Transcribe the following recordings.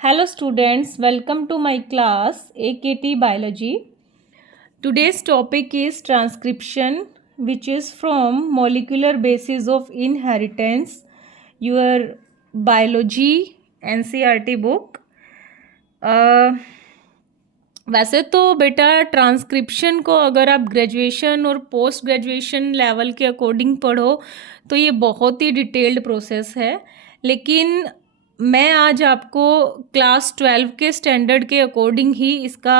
Hello students, welcome to my class AKT Biology. Today's topic is transcription, which is from Molecular Basis of Inheritance, your biology NCERT book. वैसे तो बेटा transcription को अगर आप graduation और post graduation level के according पढ़ो तो ये बहुत ही डिटेल्ड प्रोसेस है, लेकिन मैं आज आपको क्लास 12 के स्टैंडर्ड के अकॉर्डिंग ही इसका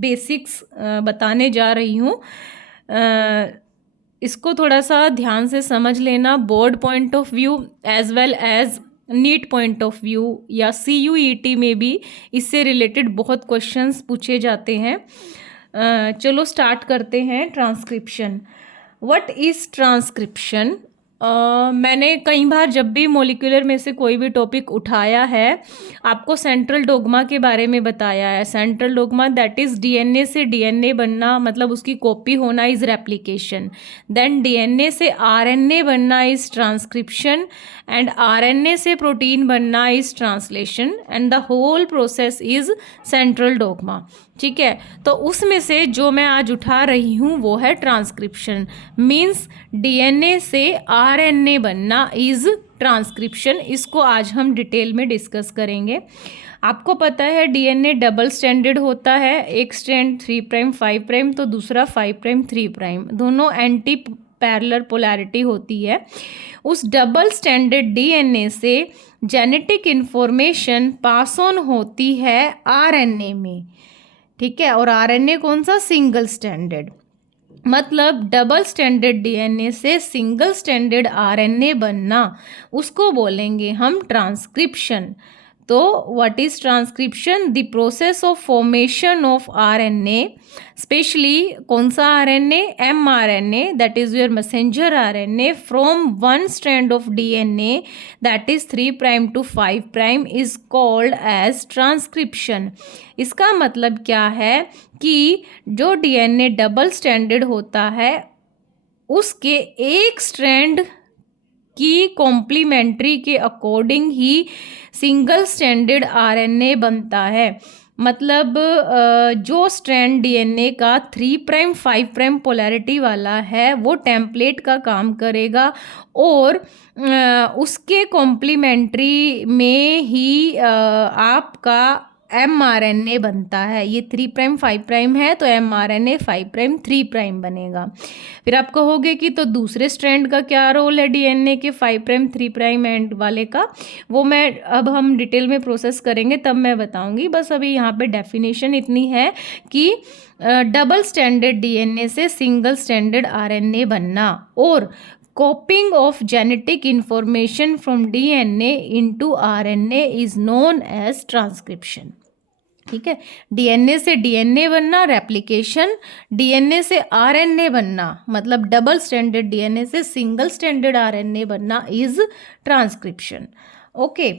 बेसिक्स बताने जा रही हूँ। इसको थोड़ा सा ध्यान से समझ लेना, board point of view as well as NEET point of view या CUET में भी इससे रिलेटेड बहुत क्वेश्चंस पूछे जाते हैं। चलो स्टार्ट करते हैं। Transcription, what is transcription? मैंने कई बार जब भी मॉलिक्यूलर में से कोई भी टॉपिक उठाया है आपको सेंट्रल डोग्मा के बारे में बताया है। Central dogma that is DNA से DNA बनना, मतलब उसकी कॉपी होना इज़ रेप्लिकेशन। देन DNA से RNA बनना इज़ ट्रांसक्रिप्शन एंड RNA से प्रोटीन बनना is translation and the whole process is central dogma. ठीक है, तो उसमें से जो मैं आज उठा रही हूँ वो है ट्रांसक्रिप्शन। मीन्स DNA से RNA बनना इज़ ट्रांसक्रिप्शन। इसको आज हम डिटेल में डिस्कस करेंगे। आपको पता है DNA डबल स्टैंडर्ड होता है, एक स्ट्रैंड 3' 5', तो दूसरा 5' 3', दोनों एंटी पैरेलल पोलैरिटी होती है। उस डबल स्टैंडर्ड DNA से जेनेटिक इन्फॉर्मेशन पास ऑन होती है RNA में। ठीक है, और RNA कौन सा? Single standard. मतलब डबल स्टैंडर्ड DNA से सिंगल स्टैंडर्ड RNA बनना, उसको बोलेंगे हम ट्रांसक्रिप्शन। तो what is transcription? The process of formation of RNA, specially कौन सा RNA? mRNA, that is your messenger RNA from one strand of DNA that is 3' to 5' is called as transcription. इसका मतलब क्या है कि जो DNA डबल स्टैंडर्ड होता है उसके एक स्ट्रैंड की कॉम्प्लीमेंट्री के अकॉर्डिंग ही सिंगल स्टैंडर्ड RNA बनता है। मतलब जो स्ट्रैंड DNA का 3' 5' पोलैरिटी वाला है वो टेम्पलेट का काम करेगा और उसके कॉम्प्लीमेंट्री में ही आपका mRNA बनता है। ये 3' 5' है तो mRNA 5' 3' बनेगा। फिर आप कहोगे कि तो दूसरे स्ट्रैंड का क्या रोल है DNA के 5' 3' एंड वाले का? वो मैं अब हम डिटेल में प्रोसेस करेंगे तब मैं बताऊंगी। बस अभी यहाँ पे डेफिनेशन इतनी है कि डबल स्टैंडर्ड DNA से सिंगल स्टैंडर्ड RNA बनना और copying of genetic information from DNA into RNA is known as transcription. ठीक है, DNA से DNA बनना रेप्लिकेशन, DNA से RNA बनना मतलब डबल स्टैंडर्ड DNA से सिंगल स्टैंडर्ड RNA बनना इज ट्रांसक्रिप्शन। ओके,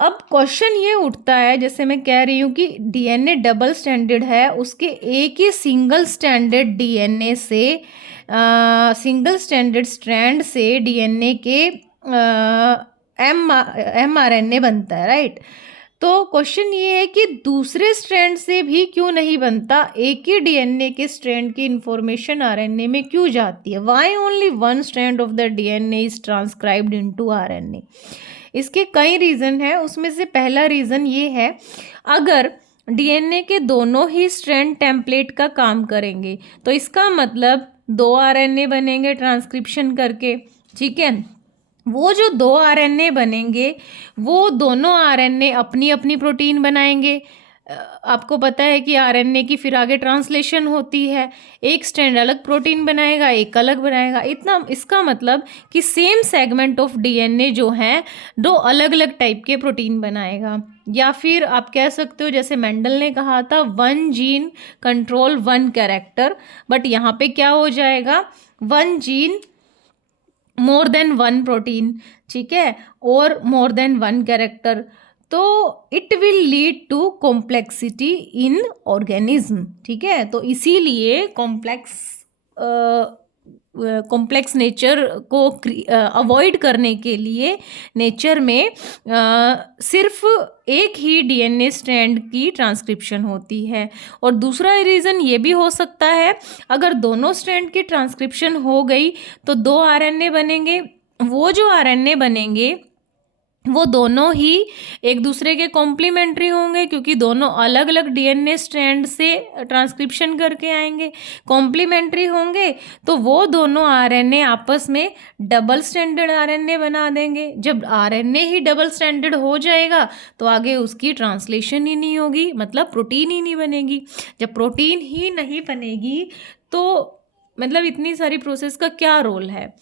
अब क्वेश्चन ये उठता है, जैसे मैं कह रही हूँ कि DNA डबल स्टैंडर्ड है, उसके एक ही सिंगल स्टैंडर्ड DNA से सिंगल स्टैंडर्ड स्ट्रैंड से DNA के mRNA बनता है, राइट? तो क्वेश्चन ये है कि दूसरे स्ट्रैंड से भी क्यों नहीं बनता? एक ही DNA के स्ट्रैंड की इंफॉर्मेशन RNA में क्यों जाती है? Why only one strand of the DNA is transcribed into RNA? इसके कई रीज़न है। उसमें से पहला रीज़न ये है, अगर DNA के दोनों ही स्ट्रैंड टेम्पलेट का काम करेंगे तो इसका मतलब 2 RNA बनेंगे ट्रांसक्रिप्शन करके। ठीक है, वो जो 2 RNA बनेंगे वो दोनों RNA अपनी अपनी प्रोटीन बनाएंगे। आपको पता है कि RNA की फिर आगे ट्रांसलेशन होती है, एक स्ट्रैंड अलग प्रोटीन बनाएगा, एक अलग बनाएगा। इतना इसका मतलब कि सेम सेगमेंट ऑफ DNA जो है 2 अलग अलग टाइप के प्रोटीन बनाएगा। या फिर आप कह सकते हो जैसे मेंडल ने कहा था 1 जीन कंट्रोल 1 कैरेक्टर, बट यहाँ पे क्या हो जाएगा? 1 जीन मोर देन 1 प्रोटीन, ठीक है, और मोर देन 1 कैरेक्टर, तो it will lead to complexity in organism. ठीक है, तो इसीलिए कॉम्प्लेक्स कॉम्प्लेक्स नेचर को अवॉइड करने के लिए नेचर में सिर्फ एक ही डीएनए स्ट्रैंड की ट्रांसक्रिप्शन होती है। और दूसरा रीज़न ये भी हो सकता है, अगर दोनों स्ट्रैंड की ट्रांसक्रिप्शन हो गई तो 2 आरएनए बनेंगे। वो जो आरएनए बनेंगे वो दोनों ही एक दूसरे के कॉम्प्लीमेंट्री होंगे, क्योंकि दोनों अलग अलग डीएनए स्ट्रैंड से ट्रांसक्रिप्शन करके आएंगे। कॉम्प्लीमेंट्री होंगे तो वो दोनों आरएनए आपस में डबल स्ट्रैंडेड आरएनए बना देंगे। जब आरएनए ही डबल स्ट्रैंडेड हो जाएगा तो आगे उसकी ट्रांसलेशन ही नहीं होगी, मतलब प्रोटीन ही नहीं बनेगी। जब प्रोटीन ही नहीं बनेगी तो मतलब इतनी सारी प्रोसेस का क्या रोल है?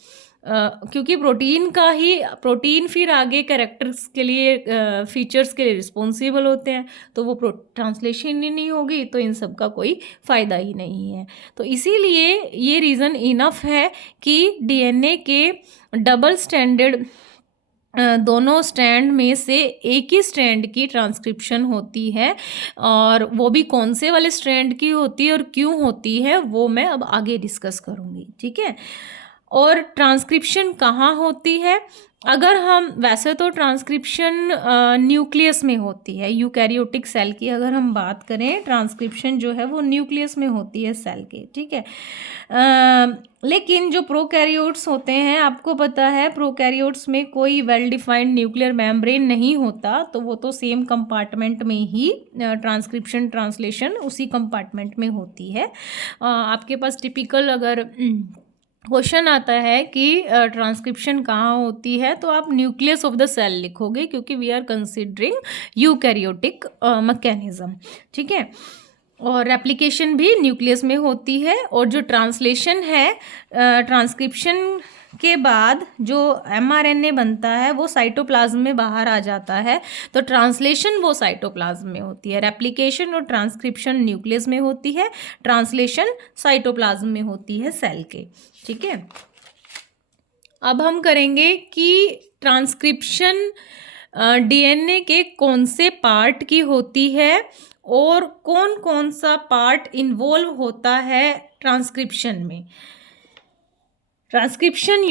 क्योंकि प्रोटीन फिर आगे कैरेक्टर्स के लिए, फीचर्स के लिए रिस्पॉन्सिबल होते हैं, तो वो ट्रांसलेशन ही नहीं होगी तो इन सब का कोई फ़ायदा ही नहीं है। तो इसीलिए ये रीज़न इनफ है कि डीएनए के डबल स्टैंडर्ड दोनों स्ट्रैंड में से एक ही स्ट्रैंड की ट्रांसक्रिप्शन होती है, और वो भी कौन से वाले स्ट्रैंड की होती है और क्यों होती है वो मैं अब आगे डिस्कस करूँगी, ठीक है। और ट्रांसक्रिप्शन कहाँ होती है? अगर हम वैसे तो ट्रांसक्रिप्शन न्यूक्लियस में होती है, यूकैरियोटिक सेल की अगर हम बात करें, ट्रांसक्रिप्शन जो है वो न्यूक्लियस में होती है सेल के, ठीक है। लेकिन जो प्रोकैरियोट्स होते हैं, आपको पता है प्रोकैरियोट्स में कोई वेल डिफाइंड न्यूक्लियर मेम्ब्रेन नहीं होता, तो वो तो सेम कंपार्टमेंट में ही ट्रांसक्रिप्शन ट्रांसलेशन उसी कंपार्टमेंट में होती है। आपके पास टिपिकल अगर क्वेश्चन आता है कि ट्रांसक्रिप्शन कहाँ होती है, तो आप न्यूक्लियस ऑफ द सेल लिखोगे, क्योंकि we are considering eukaryotic mechanism, ठीक है। और रेप्लिकेशन भी न्यूक्लियस में होती है। और जो ट्रांसलेशन है, ट्रांसक्रिप्शन के बाद जो एमआरएनए बनता है वो साइटोप्लाज्म में बाहर आ जाता है, तो ट्रांसलेशन वो साइटोप्लाज्म में होती है। रेप्लिकेशन और ट्रांसक्रिप्शन न्यूक्लियस में होती है, ट्रांसलेशन साइटोप्लाज्म में होती है सेल के, ठीक है। अब हम करेंगे कि ट्रांसक्रिप्शन डीएनए के कौन से पार्ट की होती है और कौन कौन सा पार्ट इन्वॉल्व होता है ट्रांसक्रिप्शन में। ट्रांसक्रिप्शन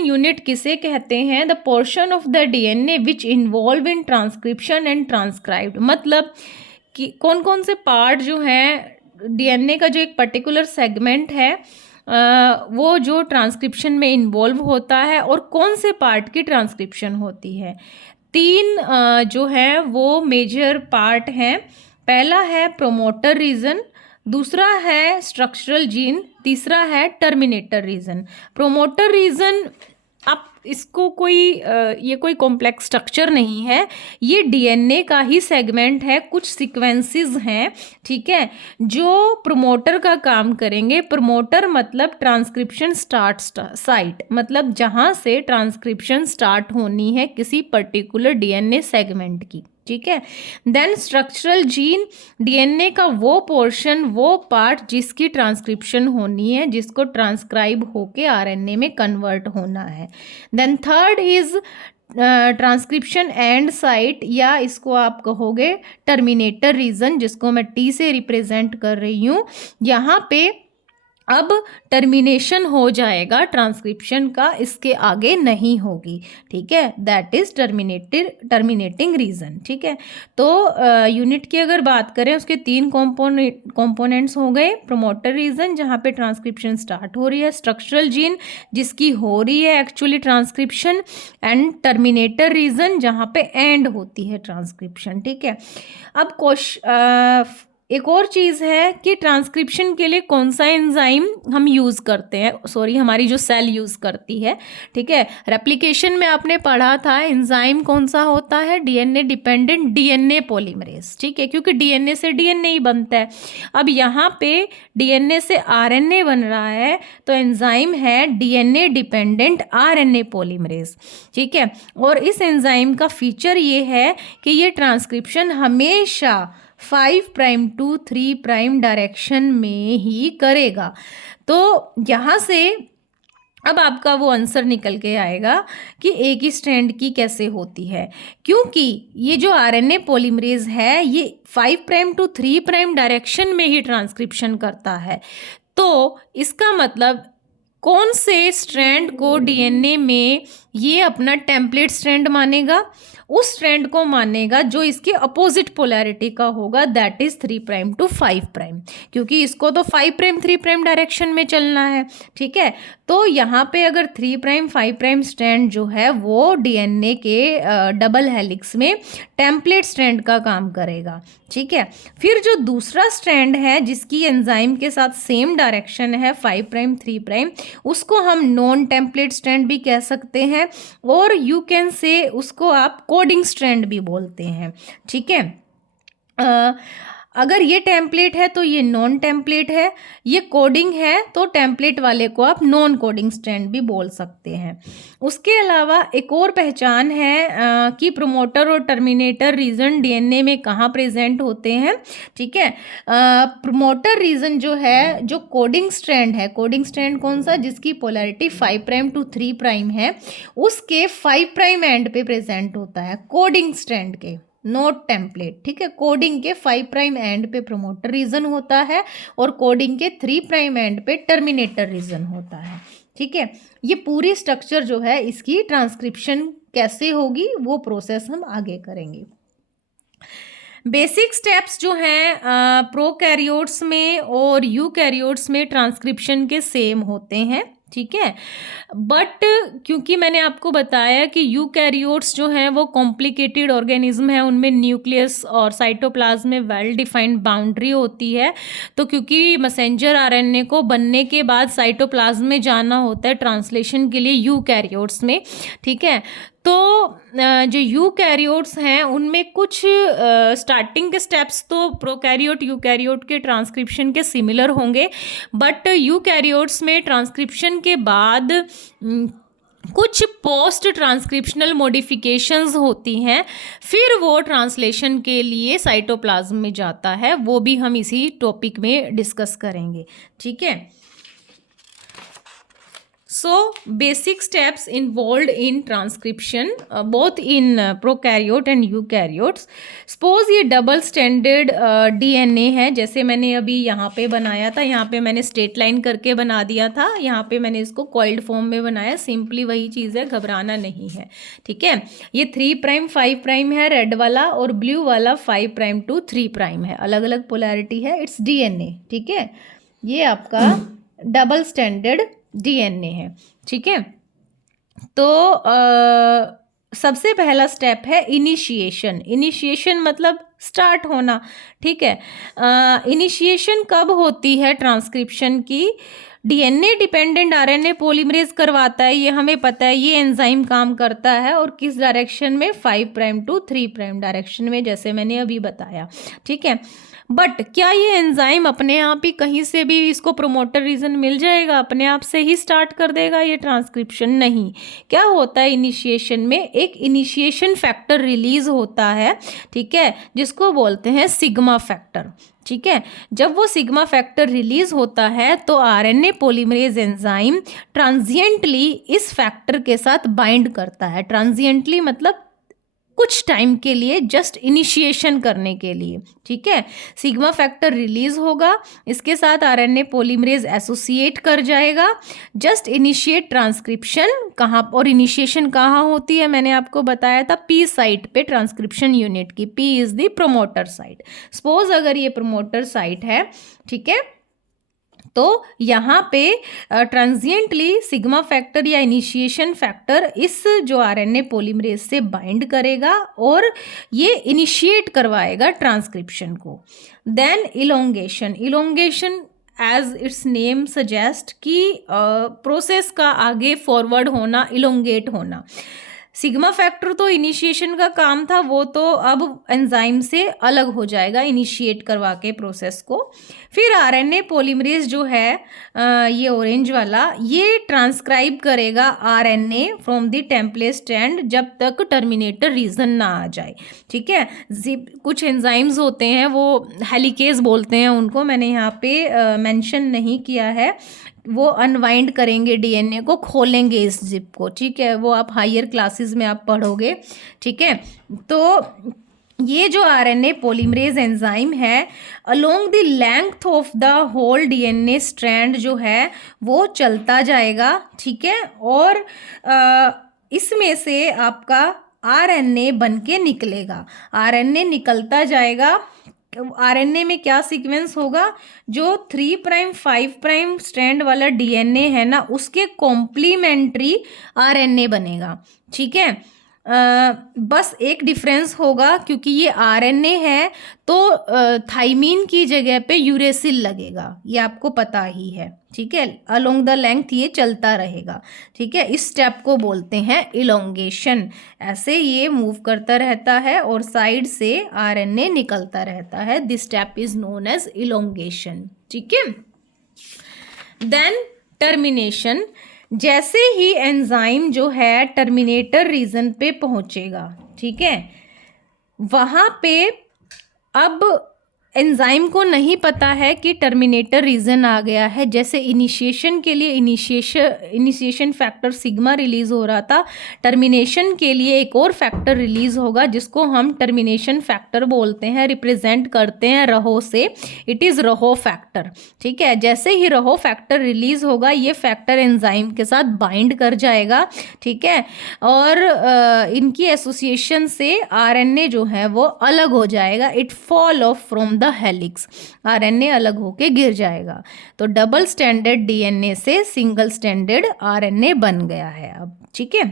यूनिट किसे कहते हैं? The portion of the DNA which involve in transcription and transcribed. मतलब कि कौन कौन से पार्ट जो हैं डीएनए का, जो एक पर्टिकुलर सेगमेंट है वो जो ट्रांसक्रिप्शन में इन्वॉल्व होता है, और कौन से पार्ट की ट्रांसक्रिप्शन होती है। 3 जो है वो मेजर पार्ट हैं। पहला है प्रोमोटर रीजन, दूसरा है स्ट्रक्चरल जीन, तीसरा है टर्मिनेटर रीजन। प्रोमोटर रीजन, आप इसको ये कोई कॉम्प्लेक्स स्ट्रक्चर नहीं है, ये डीएनए का ही सेगमेंट है, कुछ सीक्वेंसेस हैं, ठीक है, जो प्रोमोटर का काम करेंगे। प्रोमोटर मतलब ट्रांसक्रिप्शन स्टार्ट साइट, मतलब जहाँ से ट्रांसक्रिप्शन स्टार्ट होनी है किसी पर्टिकुलर डीएनए सेगमेंट की, ठीक है। देन स्ट्रक्चरल जीन, डीएनए का वो पोर्शन, वो पार्ट जिसकी ट्रांसक्रिप्शन होनी है, जिसको ट्रांसक्राइब होके आरएनए में कन्वर्ट होना है। Then third is transcription end site, या इसको आप कहोगे टर्मिनेटर रीजन, जिसको मैं टी से रिप्रेजेंट कर रही हूँ। यहाँ पे अब टर्मिनेशन हो जाएगा ट्रांसक्रिप्शन का, इसके आगे नहीं होगी, ठीक है। दैट इज टर्मिनेटिंग रीजन, ठीक है। तो यूनिट की अगर बात करें, उसके 3 कंपोनेंट्स हो गए। प्रोमोटर रीजन जहाँ पे ट्रांसक्रिप्शन स्टार्ट हो रही है, स्ट्रक्चरल जीन जिसकी हो रही है actually transcription, and terminator region जहाँ पे एंड होती है ट्रांसक्रिप्शन, ठीक है। अब एक और चीज़ है कि ट्रांसक्रिप्शन के लिए कौन सा एंजाइम हम यूज़ करते हैं, हमारी जो सेल यूज़ करती है, ठीक है। रेप्लिकेशन में आपने पढ़ा था एंजाइम कौन सा होता है, डीएनए डिपेंडेंट डीएनए पॉलीमरेज, ठीक है, क्योंकि डीएनए से डीएनए ही बनता है। अब यहाँ पे डीएनए से आरएनए बन रहा है, तो एंजाइम है डीएनए डिपेंडेंट आरएनए पॉलीमरेज, ठीक है। और इस एंजाइम का फीचर ये है कि ये ट्रांसक्रिप्शन हमेशा 5' to 3' डायरेक्शन में ही करेगा। तो यहाँ से अब आपका वो आंसर निकल के आएगा कि एक ही स्ट्रैंड की कैसे होती है, क्योंकि ये जो आरएनए पॉलीमरेज है ये 5' to 3' डायरेक्शन में ही ट्रांसक्रिप्शन करता है। तो इसका मतलब कौन से स्ट्रैंड को डीएनए में ये अपना टेम्पलेट स्ट्रैंड मानेगा? उस स्ट्रैंड को मानेगा जो इसके अपोजिट पोलैरिटी का होगा, दैट इज 3' to 5', क्योंकि इसको तो 5' 3' डायरेक्शन में चलना है। ठीक है, तो यहाँ पे अगर 3' 5' स्ट्रैंड जो है वो डीएनए के डबल हेलिक्स में टेम्पलेट स्ट्रैंड का काम करेगा। ठीक है, फिर जो दूसरा स्ट्रैंड है जिसकी एंजाइम के साथ सेम डायरेक्शन है 5' 3', उसको हम नॉन टेम्पलेट स्ट्रैंड भी कह सकते हैं, और यू कैन से उसको आप कोडिंग स्ट्रैंड भी बोलते हैं। ठीक है, अगर ये टेम्पलेट है तो ये नॉन टेम्पलेट है, ये कोडिंग है तो टेम्पलेट वाले को आप नॉन कोडिंग स्ट्रैंड भी बोल सकते हैं। उसके अलावा एक और पहचान है कि प्रोमोटर और टर्मिनेटर रीजन डीएनए में कहाँ प्रेजेंट होते हैं। ठीक है, प्रोमोटर रीजन जो है, जो कोडिंग स्ट्रैंड है, कोडिंग स्ट्रैंड कौन सा, जिसकी पोलैरिटी 5' to 3' है, उसके 5' एंड पे प्रेजेंट होता है, कोडिंग स्ट्रैंड के, नोट टेम्पलेट। ठीक है, कोडिंग के 5' एंड पे प्रोमोटर रीजन होता है और कोडिंग के 3' एंड पे टर्मिनेटर रीजन होता है। ठीक है, ये पूरी स्ट्रक्चर जो है इसकी ट्रांसक्रिप्शन कैसे होगी वो प्रोसेस हम आगे करेंगे। बेसिक स्टेप्स जो हैं प्रोकैरियोट्स में और यूकैरियोट्स में ट्रांसक्रिप्शन के सेम होते हैं। ठीक है, बट क्योंकि मैंने आपको बताया कि यूकैरियोट्स जो हैं वो कॉम्प्लिकेटेड ऑर्गेनिज्म है, उनमें न्यूक्लियस और साइटोप्लाज्म में वेल डिफाइंड बाउंड्री होती है, तो क्योंकि मैसेंजर आरएनए को बनने के बाद साइटोप्लाज्म में जाना होता है ट्रांसलेशन के लिए यूकैरियोट्स में। ठीक है, तो जो यूकैरियोट्स हैं उनमें कुछ स्टार्टिंग के स्टेप्स तो प्रोकैरियोट यूकैरियोट के ट्रांसक्रिप्शन के सिमिलर होंगे, बट यूकैरियोट्स में ट्रांसक्रिप्शन के बाद कुछ पोस्ट ट्रांसक्रिप्शनल मॉडिफिकेशंस होती हैं, फिर वो ट्रांसलेशन के लिए साइटोप्लाज्म में जाता है, वो भी हम इसी टॉपिक में डिस्कस करेंगे। ठीक है, So basic steps involved in transcription both in prokaryote and eukaryotes. Suppose ये डबल स्टैंडर्ड डीएनए है, जैसे मैंने अभी यहाँ पे बनाया था, यहाँ पे मैंने स्ट्रेट लाइन करके बना दिया था, यहाँ पे मैंने इसको कॉइल्ड फॉर्म में बनाया, सिंपली वही चीज़ है, घबराना नहीं है। ठीक है, ये 3' 5' है रेड वाला, और ब्लू वाला 5' to 3' है, अलग अलग पोलैरिटी है, इट्स डीएनए। ठीक है, ये आपका डबल स्टैंडर्ड डीएनए है। ठीक है, तो सबसे पहला स्टेप है इनिशिएशन। इनिशिएशन मतलब स्टार्ट होना। ठीक है, इनिशिएशन कब होती है ट्रांसक्रिप्शन की? डीएनए डिपेंडेंट आरएनए पॉलीमरेज करवाता है, ये हमें पता है, ये एंजाइम काम करता है, और किस डायरेक्शन में? 5' to 3' डायरेक्शन में, जैसे मैंने अभी बताया। ठीक है, बट क्या ये एंजाइम अपने आप ही कहीं से भी इसको प्रोमोटर रीजन मिल जाएगा, अपने आप से ही स्टार्ट कर देगा ये ट्रांसक्रिप्शन? नहीं। क्या होता है इनिशिएशन में? एक इनिशिएशन फैक्टर रिलीज होता है, ठीक है, जिसको बोलते हैं सिग्मा फैक्टर। ठीक है, जब वो सिग्मा फैक्टर रिलीज होता है तो आरएनए पॉलीमरेज एंजाइम ट्रांजिएंटली इस फैक्टर के साथ बाइंड करता है। ट्रांजिएंटली मतलब कुछ टाइम के लिए, जस्ट इनिशिएशन करने के लिए। ठीक है, सिग्मा फैक्टर रिलीज होगा, इसके साथ आरएनए पॉलीमरेज एसोसिएट कर जाएगा, जस्ट इनिशिएट ट्रांसक्रिप्शन। कहाँ और इनिशिएशन कहाँ होती है? मैंने आपको बताया था पी साइट पे ट्रांसक्रिप्शन यूनिट की। P is the promoter site. Suppose अगर ये प्रोमोटर साइट है, ठीक है, तो यहाँ पे ट्रांजिएंटली सिग्मा फैक्टर या इनिशिएशन फैक्टर इस जो आरएनए पॉलीमरेज से बाइंड करेगा और ये इनिशिएट करवाएगा ट्रांसक्रिप्शन को। Then elongation. Elongation as its name suggest कि प्रोसेस का आगे फॉरवर्ड होना, इलोंगेट होना। सिग्मा फैक्टर तो इनिशिएशन का काम था, वो तो अब एंजाइम से अलग हो जाएगा इनिशिएट करवा के प्रोसेस को। फिर आरएनए पॉलीमरेज जो है ये ऑरेंज वाला, ये ट्रांसक्राइब करेगा RNA from the template strand जब तक टर्मिनेटर रीजन ना आ जाए। ठीक है, कुछ एंजाइम्स होते हैं, वो हेलिकेज बोलते हैं उनको, मैंने यहाँ पे मेंशन नहीं किया है, वो अनवाइंड करेंगे डीएनए को, खोलेंगे इस जिप को। ठीक है, वो आप हायर क्लासेस में आप पढ़ोगे। ठीक है, तो ये जो आरएनए पॉलीमरेज एंजाइम है along the length of the whole DNA strand जो है वो चलता जाएगा, ठीक है, और इसमें से आपका आरएनए बन के निकलेगा। आरएनए निकलता जाएगा। आरएनए में क्या सीक्वेंस होगा, जो 3 प्राइम 5 प्राइम स्ट्रैंड वाला डीएनए है ना, उसके कॉम्प्लीमेंट्री आरएनए बनेगा, ठीक है। बस एक डिफरेंस होगा, क्योंकि ये आरएनए है तो थाइमीन की जगह पे यूरेसिल लगेगा, ये आपको पता ही है, ठीक है। अलोंग द लेंथ ये चलता रहेगा, ठीक है। इस स्टेप को बोलते हैं इलोंगेशन। ऐसे ये मूव करता रहता है और साइड से आरएनए निकलता रहता है। This step is known as elongation, ठीक है। Then termination. जैसे ही एंजाइम जो है टर्मिनेटर रीजन पे पहुंचेगा, ठीक है, वहाँ पे अब एंजाइम को नहीं पता है कि टर्मिनेटर रीजन आ गया है। जैसे इनिशिएशन के लिए इनिशिएशन फैक्टर सिग्मा रिलीज हो रहा था, टर्मिनेशन के लिए एक और फैक्टर रिलीज होगा जिसको हम टर्मिनेशन फैक्टर बोलते हैं, रिप्रेजेंट करते हैं रहो से। इट इज़ रहो फैक्टर, ठीक है। जैसे ही रहो फैक्टर रिलीज होगा, ये फैक्टर एंजाइम के साथ बाइंड कर जाएगा, ठीक है, और इनकी एसोसिएशन से आरएनए जो है वो अलग हो जाएगा। It fall of from the helix, RNA अलग होके गिर जाएगा। तो डबल स्टैंडर्ड डीएनए से सिंगल स्टैंडर्ड आरएनए बन गया है अब, ठीक है।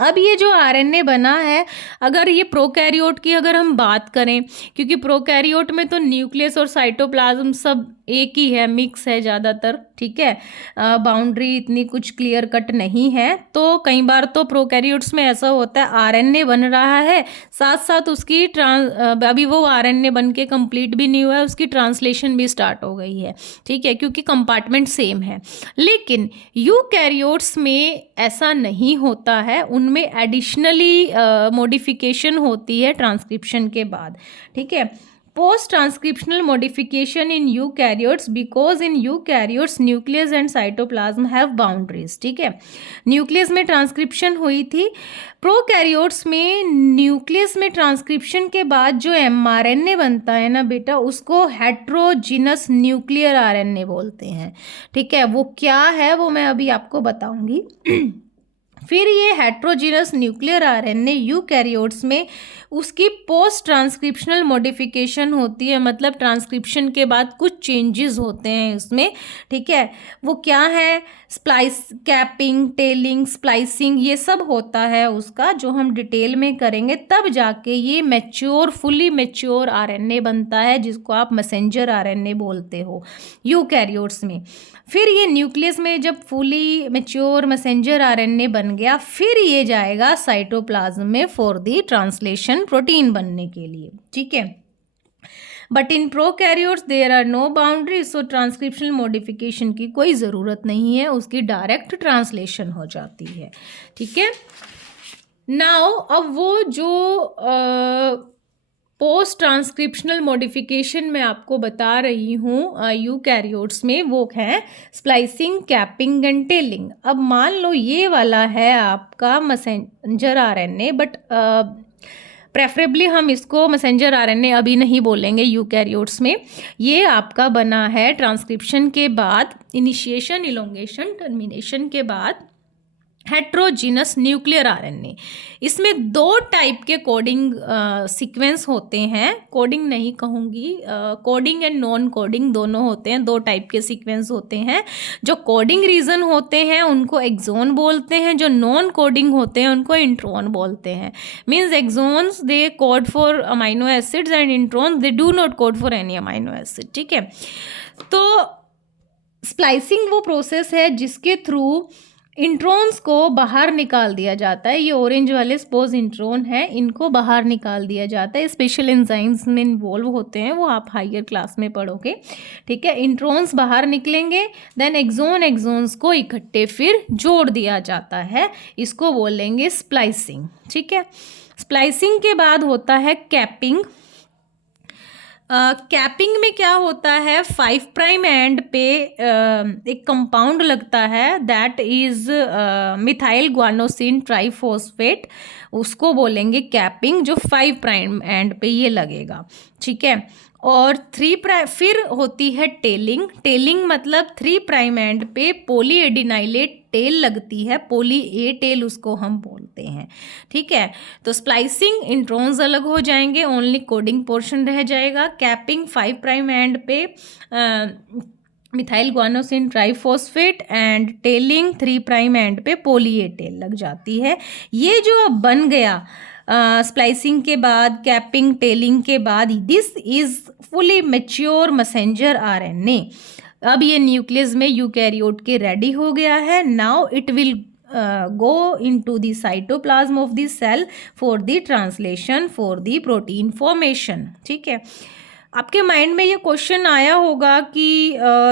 अब ये जो आरएनए बना है, अगर ये प्रोकैरियोट की अगर हम बात करें, क्योंकि प्रोकैरियोट में तो न्यूक्लियस और साइटोप्लाज्म सब एक ही है, मिक्स है ज़्यादातर, ठीक है, बाउंड्री इतनी कुछ क्लियर कट नहीं है। तो कई बार तो प्रोकैरियोट्स में ऐसा होता है आरएनए बन रहा है, साथ साथ उसकी अभी वो आरएनए बन के कंप्लीट भी नहीं हुआ है, उसकी ट्रांसलेशन भी स्टार्ट हो गई है, ठीक है, क्योंकि कंपार्टमेंट सेम है। लेकिन यूकैरियोट्स में ऐसा नहीं होता है, उनमें एडिशनली मॉडिफिकेशन होती है ट्रांसक्रिप्शन के बाद, ठीक है। Post transcriptional modification in eukaryotes, because in eukaryotes nucleus and cytoplasm have boundaries, ठीक है। न्यूक्लियस में ट्रांसक्रिप्शन हुई थी, प्रोकैरियोट्स में न्यूक्लियस में ट्रांसक्रिप्शन के बाद जो एमआरएनए बनता है ना बेटा, उसको हेट्रोजिनस न्यूक्लियर आरएनए बोलते हैं, ठीक है। वो क्या है वो मैं अभी आपको बताऊंगी। फिर ये हेट्रोजीनस न्यूक्लियर आरएनए यूकैरियोट्स में उसकी पोस्ट ट्रांसक्रिप्शनल मॉडिफिकेशन होती है, मतलब ट्रांसक्रिप्शन के बाद कुछ चेंजेस होते हैं उसमें, ठीक है। वो क्या है, स्प्लाइस कैपिंग, टेलिंग, स्प्लाइसिंग, ये सब होता है उसका, जो हम डिटेल में करेंगे। तब जाके ये मैच्योर, फुली मैच्योर आरएनए बनता है, जिसको आप मैसेंजर आरएनए बोलते हो यूकैरियोट्स में। फिर ये न्यूक्लियस में जब फुली मैच्योर मैसेंजर आरएनए बन गया, फिर ये जाएगा साइटोप्लाज्म में फॉर दी ट्रांसलेशन प्रोटीन बनने के लिए, ठीक है। But in prokaryotes there are no boundaries, so transcriptional modification की कोई ज़रूरत नहीं है, उसकी डायरेक्ट ट्रांसलेशन हो जाती है, ठीक है। नाउ अब वो जो पोस्ट ट्रांसक्रिप्शनल मॉडिफिकेशन मैं आपको बता रही हूँ यूकैरियोट्स में, वो है स्प्लाइसिंग, कैपिंग एंड टेलिंग। अब मान लो ये वाला है आपका मैसेंजर आरएनए, बट प्रेफरेबली हम इसको मैसेंजर आरएनए अभी नहीं बोलेंगे यूकैरियोट्स में। ये आपका बना है ट्रांसक्रिप्शन के बाद, इनिशिएशन, इलोंगेशन, टर्मिनेशन के बाद हेट्रोजीनस न्यूक्लियर आरएनए। इसमें 2 टाइप के कोडिंग सीक्वेंस होते हैं, कोडिंग नहीं कहूँगी, कोडिंग एंड नॉन कोडिंग दोनों होते हैं। 2 टाइप के सीक्वेंस होते हैं। जो कोडिंग रीजन होते हैं उनको एक्सोन बोलते हैं, जो नॉन कोडिंग होते हैं उनको इंट्रॉन बोलते हैं। Means exons they code for amino acids and intron they do not code for any amino acid, ठीक है। तो स्प्लाइसिंग वो प्रोसेस है जिसके थ्रू इंट्रॉन्स को बाहर निकाल दिया जाता है। ये ऑरेंज वाले स्पोज इंट्रॉन है, इनको बाहर निकाल दिया जाता है। स्पेशल एंजाइम्स में इन्वॉल्व होते हैं, वो आप हायर क्लास में पढ़ोगे, ठीक है। इंट्रॉन्स बाहर निकलेंगे, देन एक्सोन्स को इकट्ठे फिर जोड़ दिया जाता है, इसको बोलेंगे स्प्लाइसिंग, ठीक है। स्प्लाइसिंग के बाद होता है कैपिंग। कैपिंग में क्या होता है, 5' एंड पे एक कंपाउंड लगता है, that is methyl guanosine triphosphate, उसको बोलेंगे कैपिंग, जो 5' एंड पे ये लगेगा, ठीक है। और 3' फिर होती है टेलिंग। टेलिंग मतलब 3' एंड पे पॉली एडिनाइलेट टेल लगती है, पॉली ए टेल उसको हम बोलते हैं, ठीक है। तो स्प्लाइसिंग इंट्रॉन्स अलग हो जाएंगे, ओनली कोडिंग पोर्शन रह जाएगा। कैपिंग 5' एंड पे methyl guanosine triphosphate and telling 3' and पे पॉली ए टेल लग जाती है। ये जो अब बन गया स्प्लाइसिंग के बाद, कैपिंग, टेलिंग के बाद, this is fully mature messenger RNA. अब ये न्यूक्लियस में यूकैरियोट के रेडी हो गया है। Now it will go into the cytoplasm of the cell for the translation, for the protein formation, ठीक है। आपके माइंड में ये क्वेश्चन आया होगा कि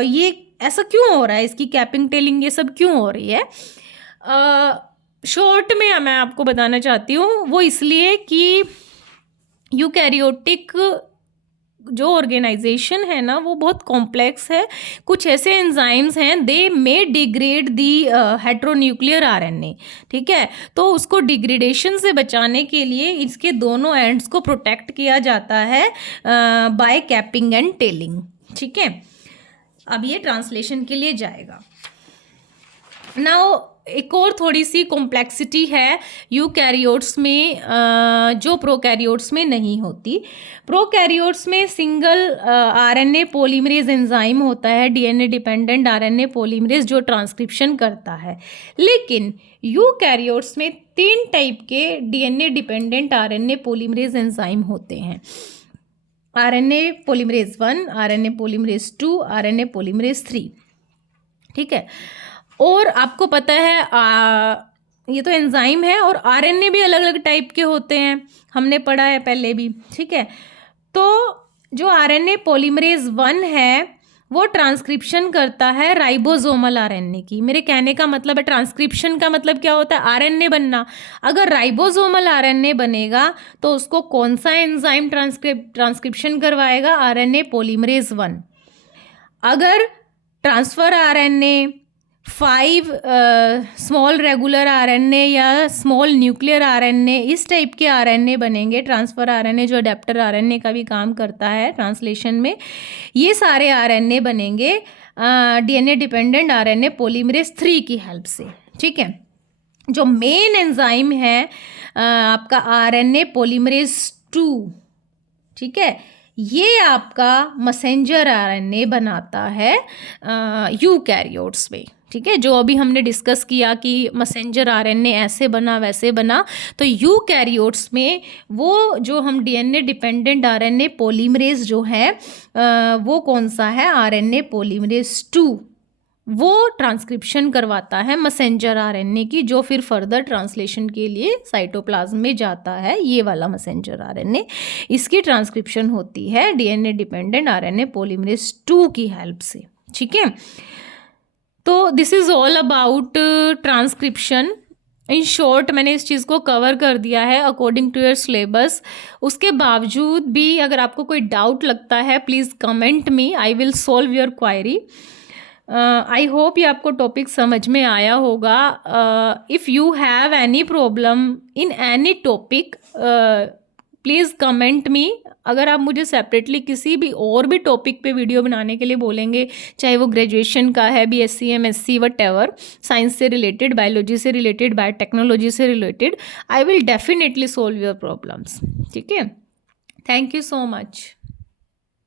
ये ऐसा क्यों हो रहा है, इसकी कैपिंग, टेलिंग, ये सब क्यों हो रही है। शॉर्ट में मैं आपको बताना चाहती हूँ, वो इसलिए कि यूकैरियोटिक जो ऑर्गेनाइजेशन है ना, वो बहुत कॉम्प्लेक्स है। कुछ ऐसे एंजाइम्स हैं, दे मे डिग्रेड दी हेट्रोन्यूक्लियर आरएनए, ठीक है। तो उसको डिग्रेडेशन से बचाने के लिए इसके दोनों एंड्स को प्रोटेक्ट किया जाता है बाय कैपिंग एंड टेलिंग, ठीक है। अब ये ट्रांसलेशन के लिए जाएगा। नाउ एक और थोड़ी सी कॉम्प्लेक्सिटी है यूकैरियोट्स में जो प्रोकैरियोट्स में नहीं होती। प्रोकैरियोट्स में सिंगल आरएनए पॉलीमरेज एंजाइम होता है, डीएनए डिपेंडेंट आरएनए पॉलीमरेज, जो ट्रांसक्रिप्शन करता है। लेकिन यूकैरियोट्स में 3 टाइप के DNA dependent RNA polymerase enzyme होते हैं, RNA polymerase 1, RNA polymerase 2, RNA polymerase 3, ठीक है। और आपको पता है ये तो एंजाइम है, और आरएनए भी अलग अलग टाइप के होते हैं, हमने पढ़ा है पहले भी, ठीक है। तो जो आरएनए पॉलीमरेज 1 है वो ट्रांसक्रिप्शन करता है राइबोसोमल आरएनए की। मेरे कहने का मतलब है, ट्रांसक्रिप्शन का मतलब क्या होता है, आरएनए बनना। अगर राइबोसोमल आरएनए बनेगा तो उसको कौन सा एंजाइम ट्रांसक्रिप्शन करवाएगा, आरएनए पॉलीमरेज 1। अगर transfer RNA, 5 small regular RNA या स्मॉल न्यूक्लियर आरएनए, इस टाइप के आरएनए बनेंगे, ट्रांसफर आरएनए जो अडेप्टर आरएनए का भी काम करता है ट्रांसलेशन में, ये सारे आरएनए बनेंगे डीएनए डिपेंडेंट आरएनए पॉलीमरेज 3 की हेल्प से, ठीक है। जो मेन एंजाइम है आपका आरएनए पॉलीमरेज 2, ठीक है, ये आपका मैसेंजर आरएनए बनाता है यूकैरियोट्स में, ठीक है। जो अभी हमने डिस्कस किया कि मैसेंजर आरएनए ऐसे बना वैसे बना, तो यूकैरियोट्स में वो जो हम डीएनए डिपेंडेंट आरएनए पॉलीमरेज जो है वो कौन सा है, आरएनए पॉलीमरेज 2, वो ट्रांसक्रिप्शन करवाता है मैसेंजर आरएनए की, जो फिर फर्दर ट्रांसलेशन के लिए साइटोप्लाज्म में जाता है। ये वाला मैसेंजर आरएनए, इसकी ट्रांसक्रिप्शन होती है डीएनए डिपेंडेंट आरएनए पॉलीमरेज 2 की हेल्प से, ठीक है। तो this is all about transcription. In short मैंने इस चीज़ को कवर कर दिया है अकॉर्डिंग टू योर सिलेबस। उसके बावजूद भी अगर आपको कोई डाउट लगता है, please comment me, I will solve your query. I hope ये आपको टॉपिक समझ में आया होगा। If you have any problem in any topic, please comment me. अगर आप मुझे सेपरेटली किसी भी और भी टॉपिक पे वीडियो बनाने के लिए बोलेंगे, चाहे वो ग्रेजुएशन का है, BSc MSc वटेवर, साइंस से रिलेटेड, बायोलॉजी से रिलेटेड, बायोटेक्नोलॉजी से related, I will definitely solve your problems, ठीक है। Thank you so much.